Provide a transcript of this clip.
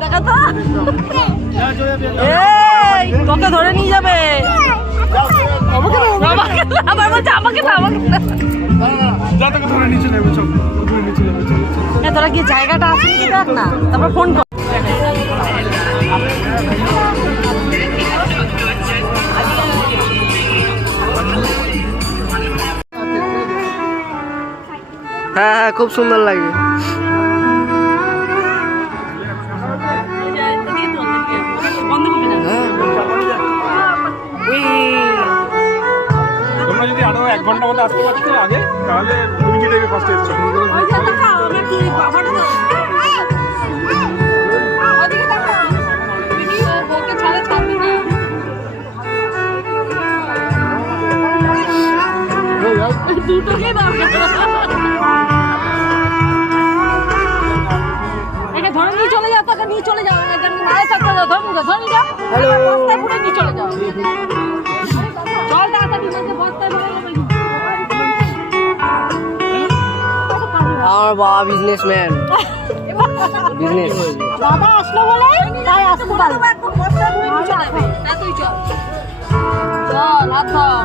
দেখা তো তোকে ধরে নিয়ে যাবে। আবার বলছে আমাকে না, আমাকে না। তোরা কি জায়গাটা আছে কি দেখ না, তারপর ফোন কর। হ্যাঁ হ্যাঁ, খুব সুন্দর লাগে। তোমরা যদি আরো 1 ঘন্টা মতো আসতে পারতে আগে, তাহলে তুমি কি দেবে ফার্স্ট এসছো? ধরে নিয়ে চলে যাও, তাকে নিয়ে চলে যাও। নিয়ে চলে যাও। চল তাড়াতাড়ি, বস্তায় ভরে নেবে। আমার বাবা বিজনেসম্যান, বিজনেস। বাবা আসলো বলে তাই আসতে পারলো। তুই চল, চল হাত ধর।